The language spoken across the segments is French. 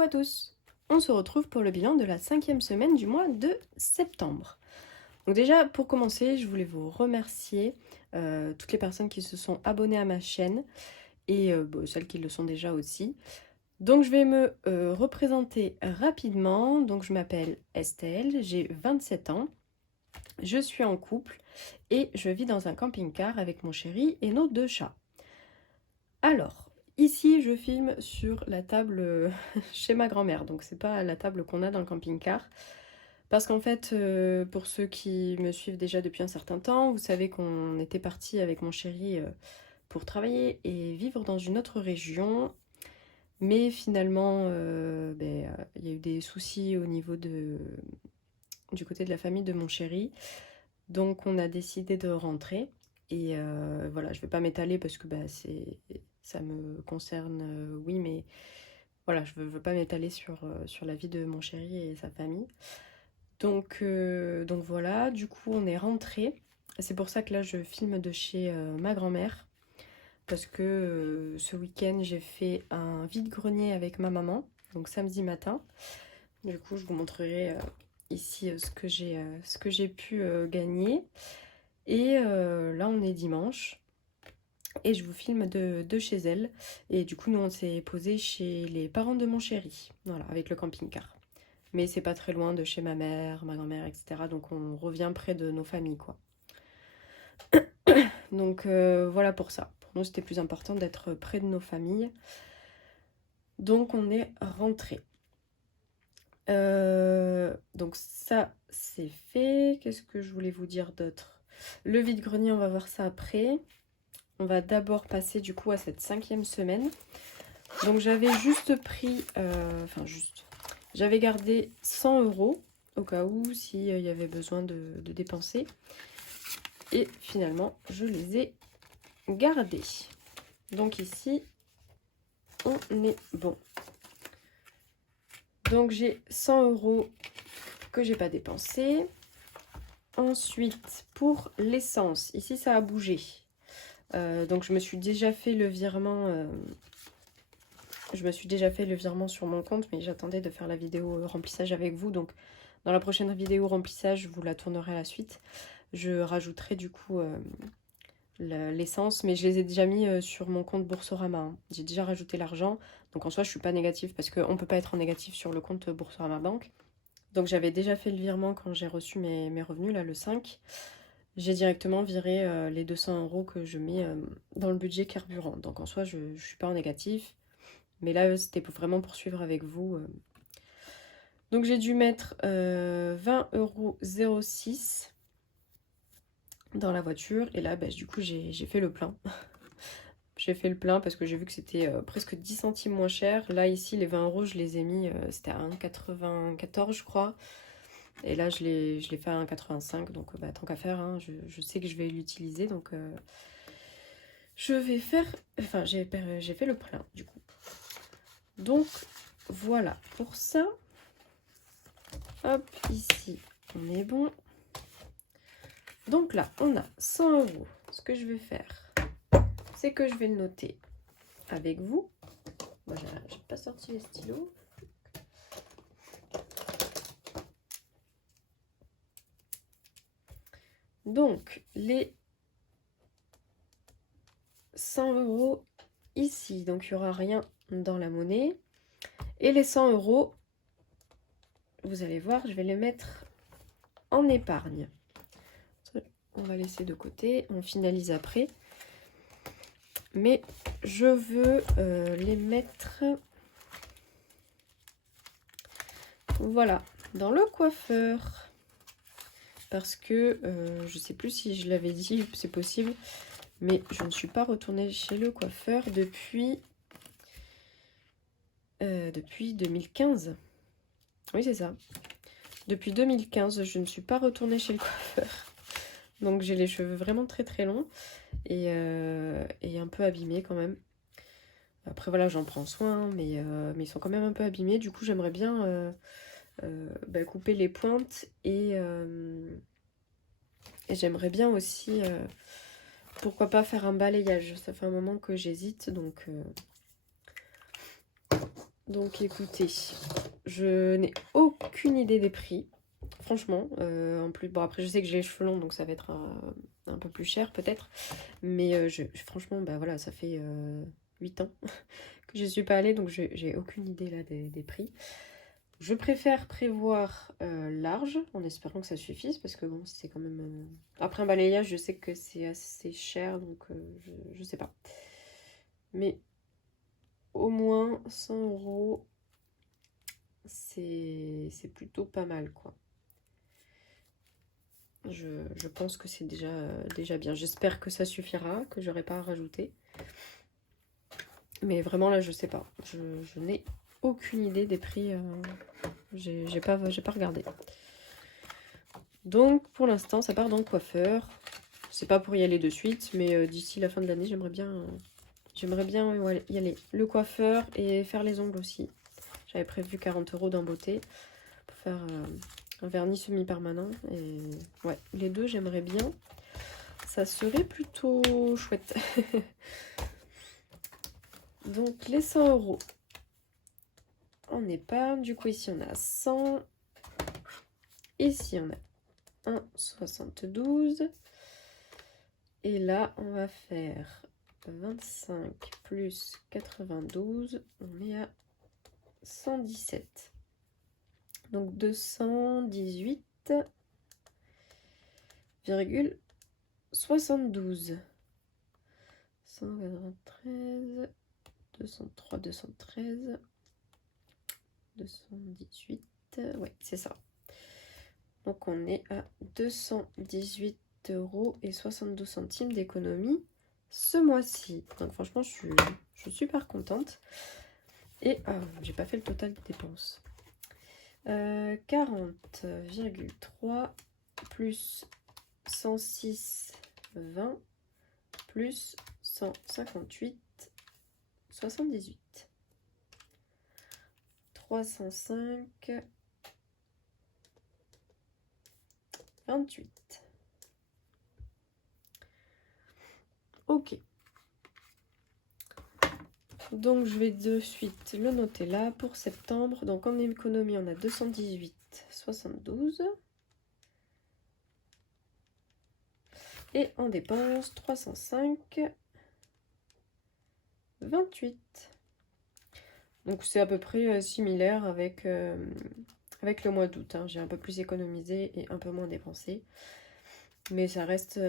Coucou à tous. On se retrouve pour le bilan de la 5e semaine du mois de septembre. Donc déjà, pour commencer, je voulais vous remercier toutes les personnes qui se sont abonnées à ma chaîne et celles qui le sont déjà aussi. Donc je vais me représenter rapidement. Donc je m'appelle Estelle, j'ai 27 ans, je suis en couple et je vis dans un camping-car avec mon chéri et nos 2 chats. Alors, ici je filme sur la table chez ma grand-mère, donc c'est pas la table qu'on a dans le camping-car. Parce qu'en fait, pour ceux qui me suivent déjà depuis un certain temps, vous savez qu'on était parti avec mon chéri pour travailler et vivre dans une autre région. Mais finalement, il y a eu des soucis au niveau du côté de la famille de mon chéri. Donc on a décidé de rentrer. Et voilà, je vais pas m'étaler parce que ça me concerne, oui, mais voilà, je veux pas m'étaler sur la vie de mon chéri et sa famille. Donc voilà, du coup on est rentré. C'est pour ça que là je filme de chez ma grand-mère. Parce que ce week-end j'ai fait un vide-grenier avec ma maman, donc samedi matin. Du coup je vous montrerai ici ce que j'ai pu gagner. Et là on est dimanche. Et je vous filme de chez elle. Et du coup nous on s'est posé chez les parents de mon chéri. Voilà, avec le camping-car. Mais c'est pas très loin de chez ma mère, ma grand-mère, etc. Donc on revient près de nos familles, quoi. Donc voilà pour ça. Pour nous, c'était plus important d'être près de nos familles. Donc on est rentré. Donc ça, c'est fait. Qu'est-ce que je voulais vous dire d'autre? Le vide-grenier, on va voir ça après. On va d'abord passer du coup à cette 5e semaine. Donc j'avais juste pris... J'avais gardé 100 € au cas où, s'il y avait besoin de dépenser. Et finalement, je les ai gardés. Donc ici, on est bon. Donc j'ai 100 € que j'ai pas dépensé. Ensuite, pour l'essence, ici ça a bougé. Donc je me suis déjà fait le virement... sur mon compte, mais j'attendais de faire la vidéo remplissage avec vous. Donc dans la prochaine vidéo remplissage, je vous la tournerai à la suite. Je rajouterai du coup l'essence, mais je les ai déjà mis sur mon compte Boursorama. Hein. J'ai déjà rajouté l'argent, donc en soi je suis pas négative parce qu'on peut pas être en négatif sur le compte Boursorama Banque. Donc j'avais déjà fait le virement quand j'ai reçu mes revenus, là le 5. J'ai directement viré les 200 € que je mets dans le budget carburant. Donc en soi je suis pas en négatif, mais là c'était vraiment pour suivre avec vous. Donc j'ai dû mettre 20,06 € dans la voiture. Et là, du coup, j'ai fait le plein. J'ai fait le plein parce que j'ai vu que c'était presque 10 centimes moins cher. Là, ici, les 20 €, je les ai mis, c'était à 1,94 je crois. Et là, je l'ai fait à 1,85. Donc, tant qu'à faire, hein, je sais que je vais l'utiliser. Donc, je vais faire... Enfin, j'ai fait le plein, du coup. Donc, voilà pour ça. Hop, ici, on est bon. Donc là, on a 100 €. Ce que je vais faire, c'est que je vais le noter avec vous. Moi, j'ai pas sorti les stylos. Donc, les 100 € ici. Donc, il n'y aura rien dans la monnaie. Et les 100 €, vous allez voir, je vais les mettre en épargne. On va laisser de côté. On finalise après. Mais je veux les mettre... Voilà, dans le coiffeur. Parce que je sais plus si je l'avais dit, c'est possible, mais je ne suis pas retournée chez le coiffeur depuis 2015. Oui, c'est ça. Depuis 2015, je ne suis pas retournée chez le coiffeur. Donc j'ai les cheveux vraiment très très longs et un peu abîmés quand même. Après voilà, j'en prends soin, mais ils sont quand même un peu abîmés. Du coup, j'aimerais bien couper les pointes et j'aimerais bien aussi, pourquoi pas faire un balayage. Ça fait un moment que j'hésite, donc Donc écoutez, je n'ai aucune idée des prix. Franchement, en plus, bon après je sais que j'ai les cheveux longs donc ça va être un peu plus cher peut-être. Mais franchement, bah voilà, ça fait 8 ans que je suis pas allée donc j'ai aucune idée là des prix. Je préfère prévoir large en espérant que ça suffise parce que bon, c'est quand même... Après un balayage, je sais que c'est assez cher donc je sais pas. Mais au moins 100 €, c'est plutôt pas mal quoi. Je pense que c'est déjà bien. J'espère que ça suffira, que j'aurai pas à rajouter. Mais vraiment là, je sais pas. Je n'ai aucune idée des prix. J'ai pas regardé. Donc pour l'instant, ça part dans le coiffeur. C'est pas pour y aller de suite, mais d'ici la fin de l'année, j'aimerais bien y aller. Le coiffeur et faire les ongles aussi. J'avais prévu 40 € dans beauté pour faire un vernis semi-permanent. Et ouais, les deux, j'aimerais bien. Ça serait plutôt chouette. Donc les 100 €. En épargne, du coup ici on a 100. Ici on a 1,72. Et là on va faire 25 plus 92. On est à 117. Donc 218,72. 193, 203, 213, 218. Ouais, c'est ça. Donc on est à 218,72 € d'économie ce mois-ci. Donc franchement, je suis super contente. Et j'ai pas fait le total des dépenses. 40,3 plus 106,20 plus 158,78. 305,28. Ok. Donc je vais de suite le noter là pour septembre. Donc en économie, on a 218,72. Et en dépenses, 305,28. Donc c'est à peu près similaire avec le mois d'août. Hein. J'ai un peu plus économisé et un peu moins dépensé. Mais ça reste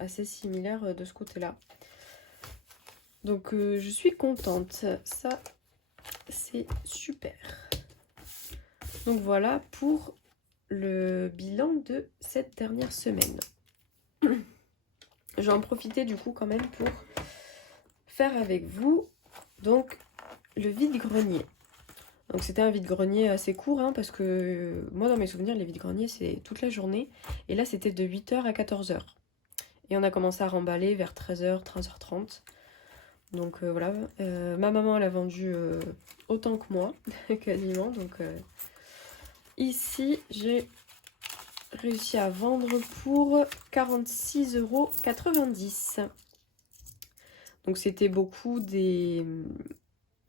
assez similaire de ce côté-là. Donc je suis contente. Ça, c'est super. Donc voilà pour le bilan de cette dernière semaine. Je vais en profiter du coup quand même pour faire avec vous donc le vide-grenier. Donc c'était un vide-grenier assez court hein, parce que moi dans mes souvenirs les vide-greniers c'est toute la journée et là c'était de 8 h à 14 h. Et on a commencé à remballer vers 13 h, 13 h 30. Donc voilà, ma maman elle a vendu autant que moi quasiment. Donc ici j'ai réussi à vendre pour 46,90 €. Donc c'était beaucoup des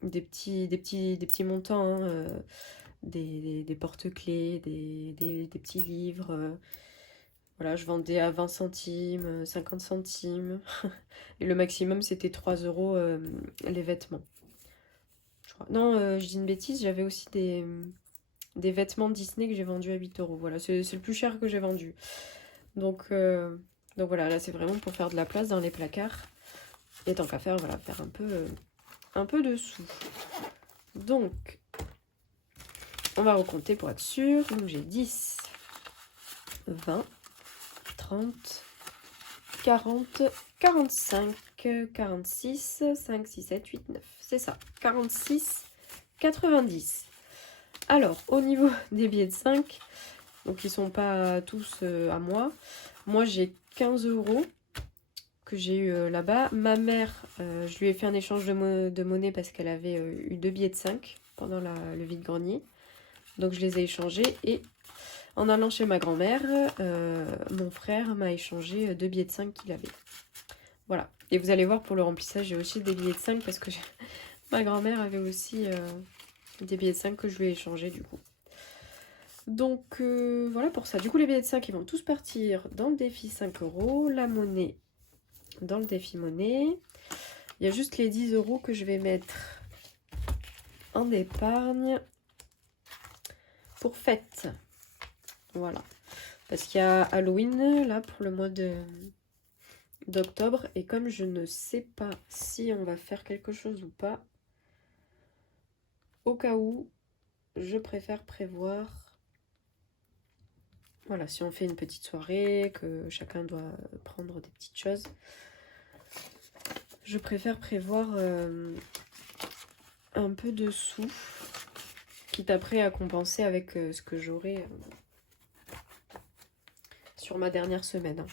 petits montants, hein, des porte-clés, des petits livres. Voilà, je vendais à 20 centimes, 50 centimes. Et le maximum c'était 3 € les vêtements. Je crois. Non, je dis une bêtise, j'avais aussi des vêtements Disney que j'ai vendus à 8 €. Voilà, c'est le plus cher que j'ai vendu. Donc voilà, là c'est vraiment pour faire de la place dans les placards. Et tant qu'à faire, voilà, faire un peu de sous. Donc, on va recompter pour être sûr. Donc j'ai 10, 20, 30, 40, 45, 46, 5, 6, 7, 8, 9. C'est ça, 46, 90. Alors, au niveau des billets de 5, donc ils sont pas tous à moi. Moi, j'ai 15 € que j'ai eu là-bas. Ma mère, je lui ai fait un échange de monnaie parce qu'elle avait eu 2 billets de 5 pendant le vide-grenier. Donc je les ai échangés et en allant chez ma grand-mère, mon frère m'a échangé 2 billets de 5 qu'il avait. Voilà. Et vous allez voir pour le remplissage, j'ai aussi des billets de 5 parce que ma grand-mère avait aussi Des billets de 5 que je lui ai échangés du coup. Donc voilà pour ça. Du coup les billets de 5 ils vont tous partir dans le défi 5 €. La monnaie dans le défi monnaie. Il y a juste les 10 € que je vais mettre en épargne pour fête. Voilà. Parce qu'il y a Halloween là pour le mois d'octobre. Et comme je ne sais pas si on va faire quelque chose ou pas, au cas où, je préfère prévoir. Voilà, si on fait une petite soirée, que chacun doit prendre des petites choses, je préfère prévoir un peu de sous, quitte après à compenser avec ce que j'aurai sur ma dernière semaine.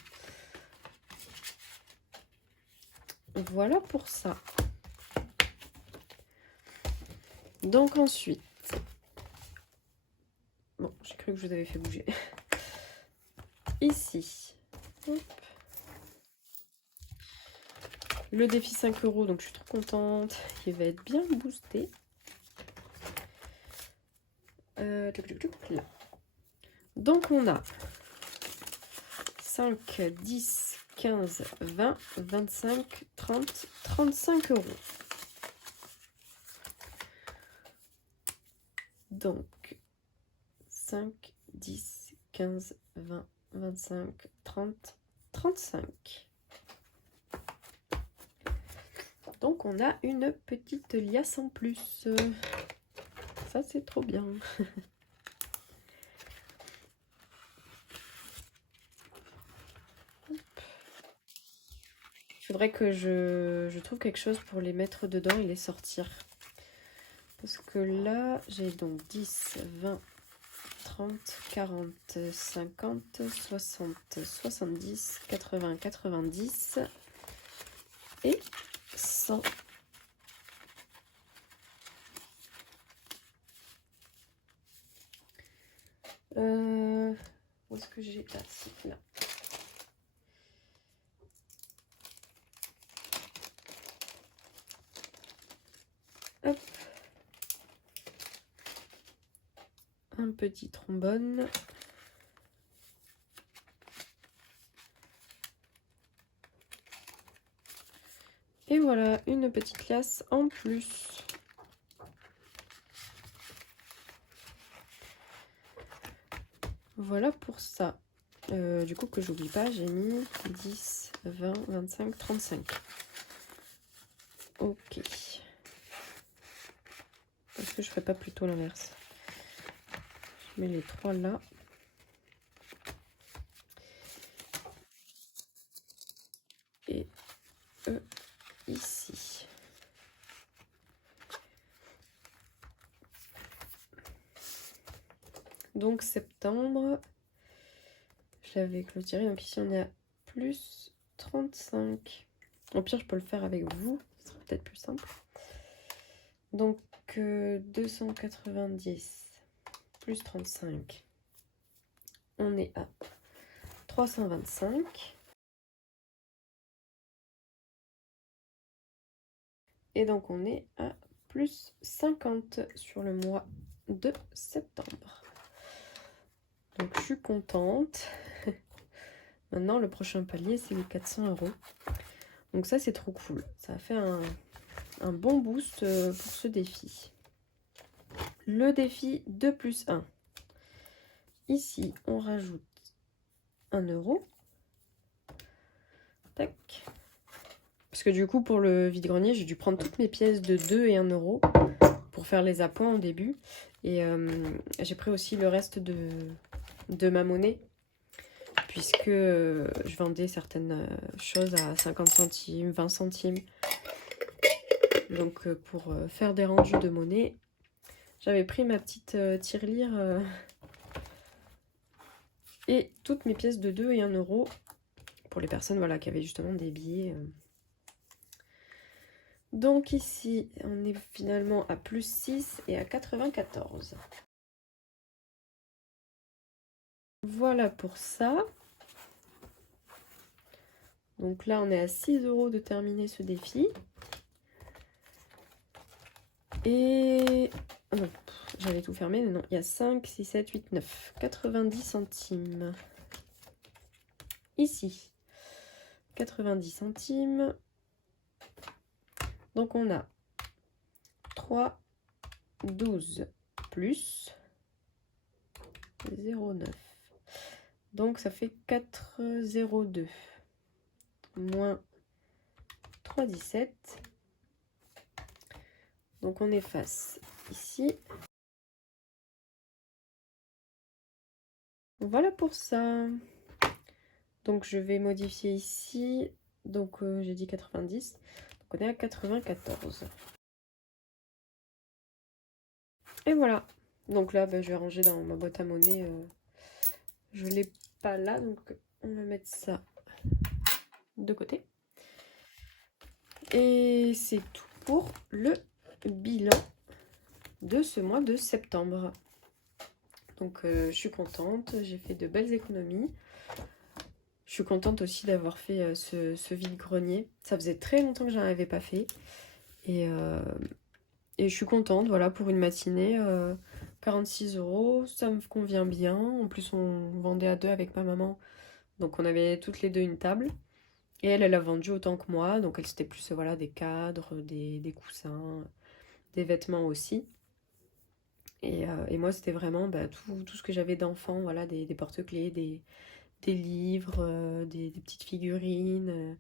Voilà pour ça. Donc ensuite, bon, j'ai cru que je vous avais fait bouger. Ici, hop. Le défi 5 €, donc je suis trop contente. Il va être bien boosté. Là. Donc on a 5, 10, 15, 20, 25, 30, 35 €. Donc 5, 10, 15, 20, 25, 30, 35. Donc on a une petite liasse en plus. Ça c'est trop bien. Il faudrait que je trouve quelque chose pour les mettre dedans et les sortir. Parce que là, j'ai donc 10, 20, 30, 40, 50, 60, 70, 80, 90 et 100. Où est-ce que j'ai là? C'est là. Hop. Un petit trombone. Et voilà, une petite classe en plus. Voilà pour ça. Du coup, que j'oublie pas, j'ai mis 10, 20, 25, 35. Ok. Est-ce que je ferais pas plutôt l'inverse? Je mets les 3 là. Et eux ici. Donc septembre, j'avais clôturé. Donc ici on est à plus 35. Au pire, je peux le faire avec vous. Ce sera peut-être plus simple. Donc 290 plus 35. On est à 325. Et donc on est à plus 50 sur le mois de septembre. Donc je suis contente. Maintenant le prochain palier c'est les 400 €. Donc ça c'est trop cool. Ça a fait un bon boost pour ce défi. Le défi 2 plus 1. Ici on rajoute 1 €. Tac. Parce que du coup pour le vide-grenier j'ai dû prendre toutes mes pièces de 2 et 1 € pour faire les appoints au début. Et j'ai pris aussi le reste de ma monnaie. Puisque je vendais certaines choses à 50 centimes, 20 centimes. Donc pour faire des ranges de monnaie, j'avais pris ma petite tirelire et toutes mes pièces de 2 et 1 € pour les personnes voilà, qui avaient justement des billets. Donc ici, on est finalement à plus 6 et à 94. Voilà pour ça. Donc là, on est à 6 € de terminer ce défi. Et... ah non, j'avais tout fermé, mais non, il y a 5, 6, 7, 8, 9. 90 centimes. Ici. 90 centimes. Donc on a 3, 12 plus 0,9. Donc ça fait 4,02 moins 3,17. Donc on efface ici. Voilà pour ça. Donc je vais modifier ici. Donc j'ai dit 90. Donc on est à 94. Et voilà. Donc là, je vais ranger dans ma boîte à monnaie. Je ne l'ai pas là, donc on va mettre ça de côté. Et c'est tout pour le bilan de ce mois de septembre. Donc je suis contente, j'ai fait de belles économies. Je suis contente aussi d'avoir fait ce vide-grenier. Ça faisait très longtemps que j'en avais pas fait. Et je suis contente, voilà, pour une matinée. 46 €, ça me convient bien. En plus, on vendait à deux avec ma maman. Donc on avait toutes les deux une table. Et elle a vendu autant que moi. Donc elle, c'était plus voilà, des cadres, des coussins, des vêtements aussi. Et moi, c'était vraiment tout ce que j'avais d'enfant. Voilà, des porte-clés, des livres, des petites figurines.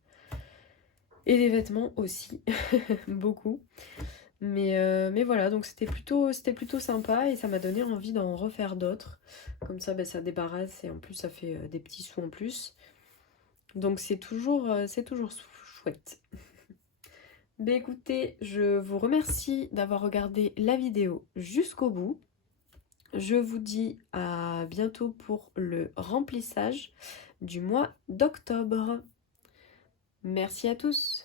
Et des vêtements aussi. Beaucoup. Mais voilà, donc c'était plutôt sympa. Et ça m'a donné envie d'en refaire d'autres. Comme ça, ça débarrasse. Et en plus, ça fait des petits sous en plus. Donc c'est toujours chouette. Écoutez, je vous remercie d'avoir regardé la vidéo jusqu'au bout. Je vous dis à bientôt pour le remplissage du mois d'octobre. Merci à tous.